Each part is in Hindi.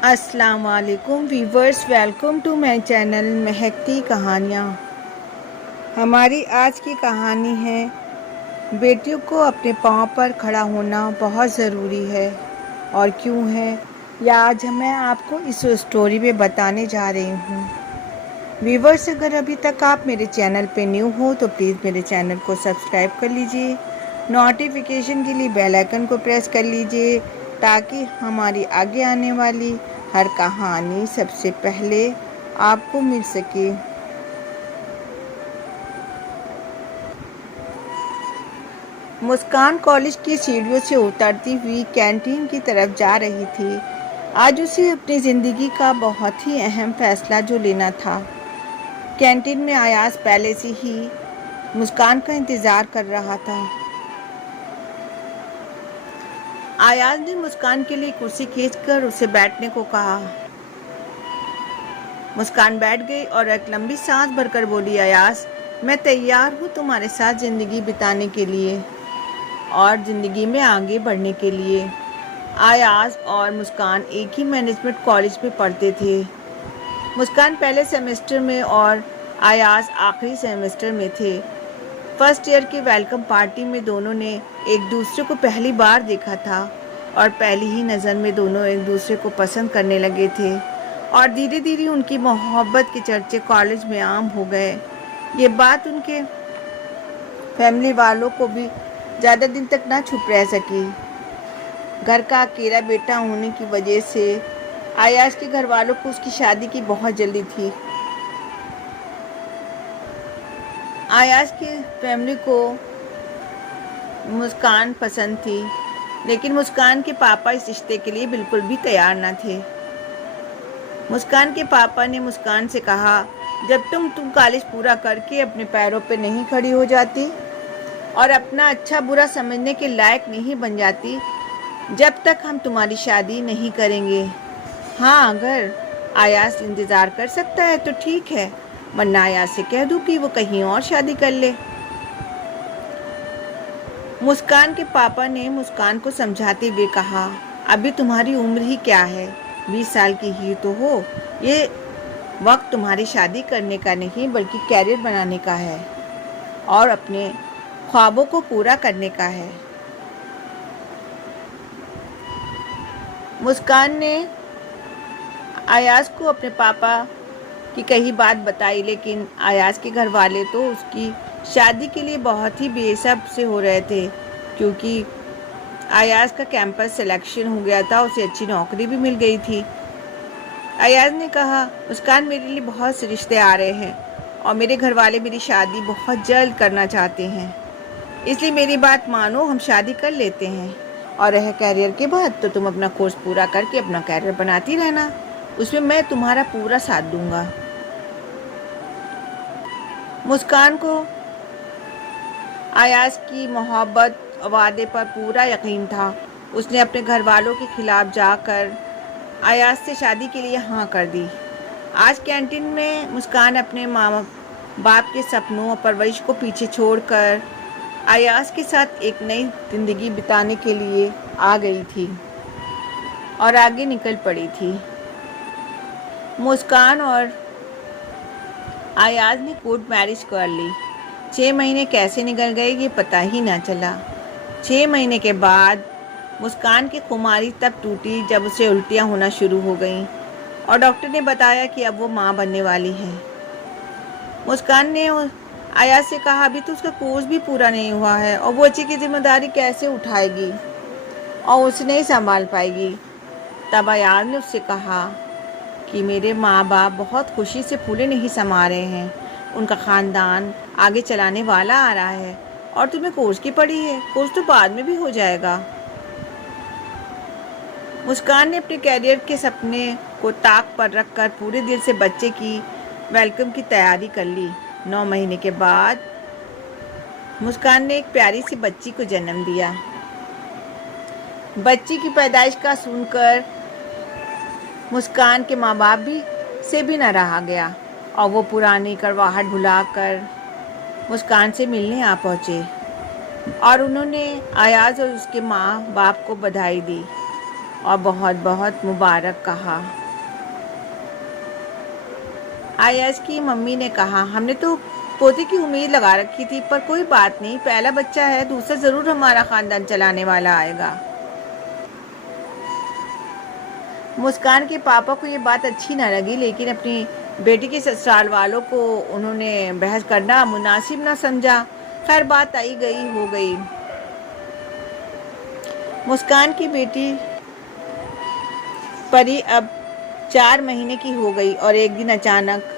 अस्सलाम वालेकुम viewers, welcome to my channel Mahakti Kahaniyan. हमारी आज की कहानी है बेटियों को अपने पाँव पर खड़ा होना बहुत ज़रूरी है। और क्यों है यह आज मैं आपको इस स्टोरी में बताने जा रही हूँ। व्यूवर्स, अगर अभी तक आप मेरे चैनल पे न्यू हो तो प्लीज़ मेरे चैनल को सब्सक्राइब कर लीजिए। नोटिफिकेशन के लिए बेल आइकन को प्रेस कर लीजिए ताकि हमारी आगे आने वाली हर कहानी सबसे पहले आपको मिल सके। मुस्कान कॉलेज की सीढ़ियों से उतरती हुई कैंटीन की तरफ जा रही थी। आज उसे अपनी ज़िंदगी का बहुत ही अहम फैसला जो लेना था। कैंटीन में अयाज पहले से ही मुस्कान का इंतज़ार कर रहा था। अयाज ने मुस्कान के लिए कुर्सी खींचकर उसे बैठने को कहा। मुस्कान बैठ गई और एक लंबी सांस भरकर बोली, अयाज, मैं तैयार हूँ तुम्हारे साथ ज़िंदगी बिताने के लिए और ज़िंदगी में आगे बढ़ने के लिए। अयाज और मुस्कान एक ही मैनेजमेंट कॉलेज में पढ़ते थे। मुस्कान पहले सेमेस्टर में और अयाज आखिरी सेमेस्टर में थे। फर्स्ट ईयर की वेलकम पार्टी में दोनों ने एक दूसरे को पहली बार देखा था और पहली ही नज़र में दोनों एक दूसरे को पसंद करने लगे थे और धीरे धीरे उनकी मोहब्बत के चर्चे कॉलेज में आम हो गए। ये बात उनके फैमिली वालों को भी ज़्यादा दिन तक ना छुप रह सकी। घर का अकेला बेटा होने की वजह से अयाज के घर वालों को उसकी शादी की बहुत जल्दी थी। अयाज की फैमिली को मुस्कान पसंद थी, लेकिन मुस्कान के पापा इस रिश्ते के लिए बिल्कुल भी तैयार न थे। मुस्कान के पापा ने मुस्कान से कहा, जब तुम कॉलेज पूरा करके अपने पैरों पे नहीं खड़ी हो जाती और अपना अच्छा बुरा समझने के लायक नहीं बन जाती, जब तक हम तुम्हारी शादी नहीं करेंगे। हाँ, अगर अयाज इंतज़ार कर सकता है तो ठीक है, वरना अयाज से कह दूँ कि वो कहीं और शादी कर ले। मुस्कान के पापा ने मुस्कान को समझाते हुए कहा, अभी तुम्हारी उम्र ही क्या है, 20 साल की ही तो हो। ये वक्त तुम्हारी शादी करने का नहीं बल्कि कैरियर बनाने का है और अपने ख्वाबों को पूरा करने का है। मुस्कान ने अयाज को अपने पापा की कही बात बताई, लेकिन अयाज के घर वाले तो उसकी शादी के लिए बहुत ही बेसब्र से हो रहे थे, क्योंकि अयाज का कैंपस सिलेक्शन हो गया था, उसे अच्छी नौकरी भी मिल गई थी। अयाज ने कहा, मुस्कान, मेरे लिए बहुत से रिश्ते आ रहे हैं और मेरे घर वाले मेरी शादी बहुत जल्द करना चाहते हैं, इसलिए मेरी बात मानो, हम शादी कर लेते हैं और रह कैरियर के बाद तो तुम अपना कोर्स पूरा करके अपना कैरियर बनाती रहना, उसमें मैं तुम्हारा पूरा साथ दूंगा। मुस्कान को अयाज की मोहब्बत वादे पर पूरा यकीन था। उसने अपने घर वालों के खिलाफ जाकर अयाज से शादी के लिए हाँ कर दी। आज कैंटीन में मुस्कान अपने माँ बाप के सपनों और परवरिश को पीछे छोड़कर अयाज के साथ एक नई ज़िंदगी बिताने के लिए आ गई थी और आगे निकल पड़ी थी। मुस्कान और अयाज ने कोर्ट मैरिज कर ली। 6 महीने कैसे निकल गए ये पता ही ना चला। 6 महीने के बाद मुस्कान की खुमारी तब टूटी जब उसे उल्टियाँ होना शुरू हो गईं और डॉक्टर ने बताया कि अब वो माँ बनने वाली है। मुस्कान ने अयाज से कहा, अभी तो उसका कोर्स भी पूरा नहीं हुआ है और वो बच्चे की जिम्मेदारी कैसे उठाएगी और उसे नहीं संभाल पाएगी। तब अयाज ने उससे कहा कि मेरे माँ बाप बहुत खुशी से फूले नहीं समा रहे हैं, उनका ख़ानदान आगे चलाने वाला आ रहा है और तुम्हें कोर्स की पड़ी है, कोर्स तो बाद में भी हो जाएगा। मुस्कान ने अपने कैरियर के सपने को ताक पर रखकर पूरे दिल से बच्चे की वेलकम की तैयारी कर ली। 9 महीने के बाद मुस्कान ने एक प्यारी सी बच्ची को जन्म दिया। बच्ची की पैदाइश का सुनकर मुस्कान के माँ बाप से भी न रहा गया और वो पुरानी कड़वाहट भुलाकर मुस्कान से मिलने आ पहुँचे। और उन्होंने अयाज और उसके माँ बाप को बधाई दी और बहुत बहुत मुबारक कहा। अयाज की मम्मी ने कहा, हमने तो पोते की उम्मीद लगा रखी थी, पर कोई बात नहीं, पहला बच्चा है, दूसरा ज़रूर हमारा ख़ानदान चलाने वाला आएगा। मुस्कान के पापा को ये बात अच्छी न लगी, लेकिन अपनी बेटी के ससुराल वालों को उन्होंने बहस करना मुनासिब न समझा। खैर, बात आई गई हो गई। मुस्कान की बेटी परी अब 4 महीने की हो गई और एक दिन अचानक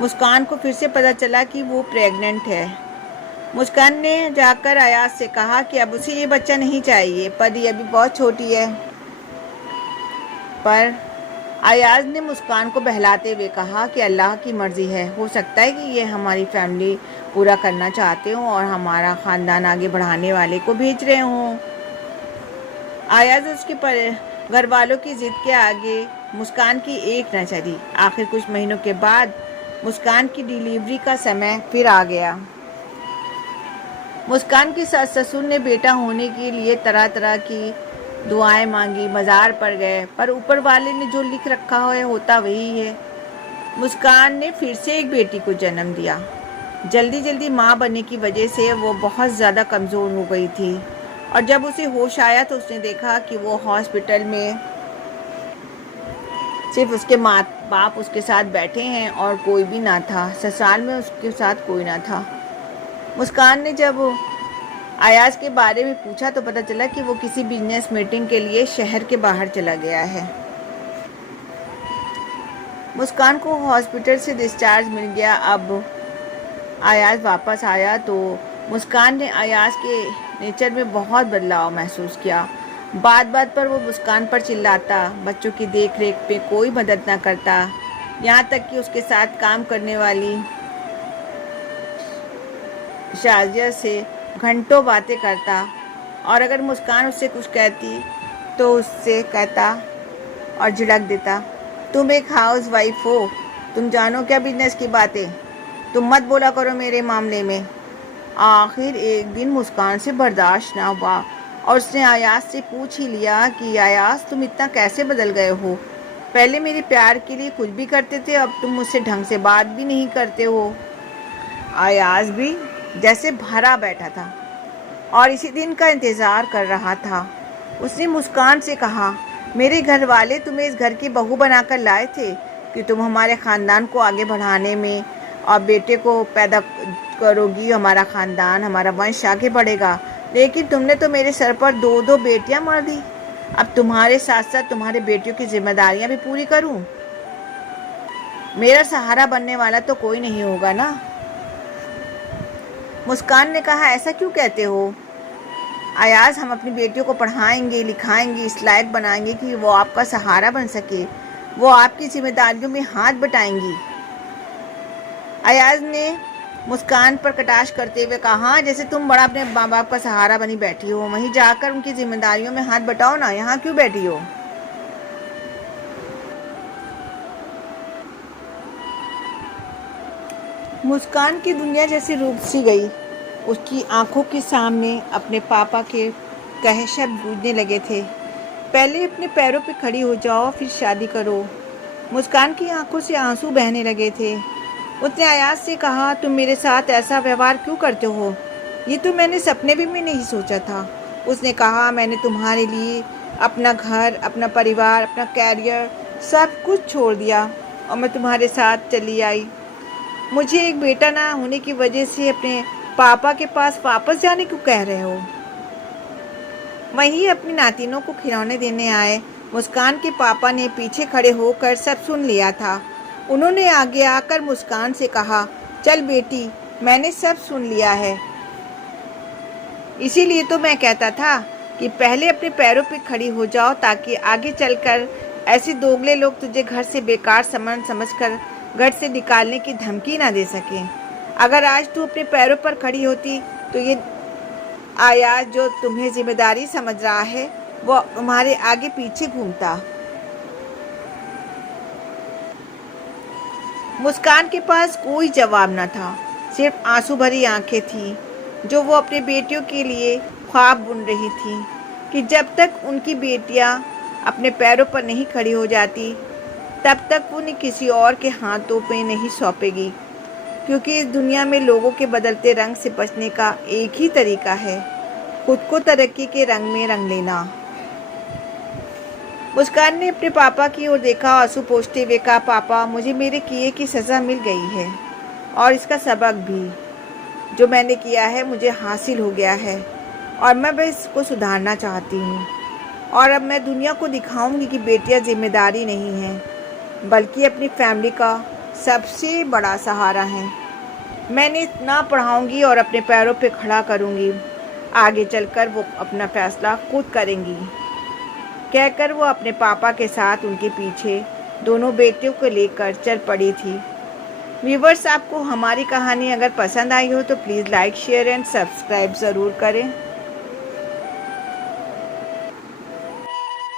मुस्कान को फिर से पता चला कि वो प्रेग्नेंट है। मुस्कान ने जाकर अयाज से कहा कि अब उसे ये बच्चा नहीं चाहिए, परी अभी बहुत छोटी है। पर अयाज ने मुस्कान को बहलाते हुए कहा कि अल्लाह की मर्ज़ी है, हो सकता है कि ये हमारी फैमिली पूरा करना चाहते हों और हमारा ख़ानदान आगे बढ़ाने वाले को भेज रहे हों। अयाज उसके घर वालों की ज़िद के आगे मुस्कान की एक न चली। आखिर कुछ महीनों के बाद मुस्कान की डिलीवरी का समय फिर आ गया। मुस्कान की सास ससुर ने बेटा होने के लिए तरह तरह की दुआएं मांगी, मज़ार पर गए, पर ऊपर वाले ने जो लिख रखा है होता वही है। मुस्कान ने फिर से एक बेटी को जन्म दिया। जल्दी जल्दी माँ बनने की वजह से वो बहुत ज़्यादा कमज़ोर हो गई थी और जब उसे होश आया तो उसने देखा कि वो हॉस्पिटल में सिर्फ उसके माँ बाप उसके साथ बैठे हैं और कोई भी ना था। ससुराल में उसके साथ कोई ना था। मुस्कान ने जब अयाज के बारे में पूछा तो पता चला कि वो किसी बिजनेस मीटिंग के लिए शहर के बाहर चला गया है। मुस्कान को हॉस्पिटल से डिस्चार्ज मिल गया। अब अयाज वापस आया तो मुस्कान ने अयाज के नेचर में बहुत बदलाव महसूस किया। बात बात पर वो मुस्कान पर चिल्लाता, बच्चों की देख रेख पे कोई मदद ना करता, यहाँ तक कि उसके साथ काम करने वाली शाजिया से घंटों बातें करता और अगर मुस्कान उससे कुछ कहती तो उससे कहता और झिड़क देता, तुम एक हाउस वाइफ हो, तुम जानो क्या बिजनेस की बातें, तुम मत बोला करो मेरे मामले में। आखिर एक दिन मुस्कान से बर्दाश्त ना हुआ और उसने अयाज से पूछ ही लिया कि अयाज, तुम इतना कैसे बदल गए हो? पहले मेरे प्यार के लिए कुछ भी करते थे, अब तुम मुझसे ढंग से बात भी नहीं करते हो। अयाज भी जैसे भरा बैठा था और इसी दिन का इंतज़ार कर रहा था। उसने मुस्कान से कहा, मेरे घर वाले तुम्हें इस घर की बहू बनाकर लाए थे कि तुम हमारे ख़ानदान को आगे बढ़ाने में और बेटे को पैदा करोगी, हमारा ख़ानदान, हमारा वंश आगे बढ़ेगा। लेकिन तुमने तो मेरे सर पर 2-2 बेटियां मार दी। अब तुम्हारे साथ साथ तुम्हारे बेटियों की जिम्मेदारियां भी पूरी करूं? मेरा सहारा बनने वाला तो कोई नहीं होगा ना। मुस्कान ने कहा, ऐसा क्यों कहते हो अयाज? हम अपनी बेटियों को पढ़ाएंगे, लिखाएंगे, इस लायक बनाएंगे कि वो आपका सहारा बन सके, वो आपकी जिम्मेदारियों में हाथ बटाएंगी। अयाज ने मुस्कान पर कटाक्ष करते हुए कहा, जैसे तुम बड़ा अपने माँ बाप का सहारा बनी बैठी हो, वहीं जाकर उनकी जिम्मेदारियों में हाथ बटाओ ना, यहाँ क्यों बैठी हो? मुस्कान की दुनिया जैसे रूप सी गई। उसकी आंखों के सामने अपने पापा के कहे शब्द गूंजने लगे थे, पहले अपने पैरों पे खड़ी हो जाओ, फिर शादी करो। मुस्कान की आंखों से आंसू बहने लगे थे। उसने अयाज से कहा, तुम मेरे साथ ऐसा व्यवहार क्यों करते हो? ये तो मैंने सपने भी में नहीं सोचा था। उसने कहा, मैंने तुम्हारे लिए अपना घर, अपना परिवार, अपना कैरियर सब कुछ छोड़ दिया और मैं तुम्हारे साथ चली आई। मुझे एक बेटा ना होने की वजह से अपने पापा के पास वापस जाने को कह रहे हो? वहीं अपनी नातिनों को खिलौने देने आए मुस्कान के पापा ने पीछे खड़े होकर सब सुन लिया था। उन्होंने आगे आकर मुस्कान से कहा, चल बेटी, मैंने सब सुन लिया है। इसीलिए तो मैं कहता था कि पहले अपने पैरों पे खड़ी हो जाओ, ताकि आगे चलकर ऐसे दोगले लोग तुझे घर से बेकार सामान समझकर घर से निकालने की धमकी ना दे सकें। अगर आज तू अपने पैरों पर खड़ी होती तो ये अयाज जो तुम्हें जिम्मेदारी समझ रहा है वो तुम्हारे आगे पीछे घूमता। मुस्कान के पास कोई जवाब न था, सिर्फ आंसू भरी आंखें थीं। जो वो अपने बेटियों के लिए ख्वाब बुन रही थी कि जब तक उनकी बेटियां अपने पैरों पर नहीं खड़ी हो जाती तब तक वो उन्हें किसी और के हाथों पे नहीं सौंपेगी, क्योंकि इस दुनिया में लोगों के बदलते रंग से बचने का एक ही तरीका है, खुद को तरक्की के रंग में रंग लेना। मुस्कान ने अपने पापा की ओर देखा, आंसू पोंछते हुए कहा, पापा, मुझे मेरे किए की सज़ा मिल गई है और इसका सबक भी। जो मैंने किया है मुझे हासिल हो गया है और मैं बस इसको सुधारना चाहती हूँ। और अब मैं दुनिया को दिखाऊंगी कि बेटियाँ जिम्मेदारी नहीं हैं, बल्कि अपनी फैमिली का सबसे बड़ा सहारा हैं। मैंने इतना पढ़ाऊंगी और अपने पैरों पे खड़ा करूंगी। आगे चलकर वो अपना फैसला खुद करेंगी, कहकर वो अपने पापा के साथ उनके पीछे दोनों बेटियों को लेकर चल पड़ी थी। व्यूवर्स, आपको हमारी कहानी अगर पसंद आई हो तो please like, share and subscribe ज़रूर करें।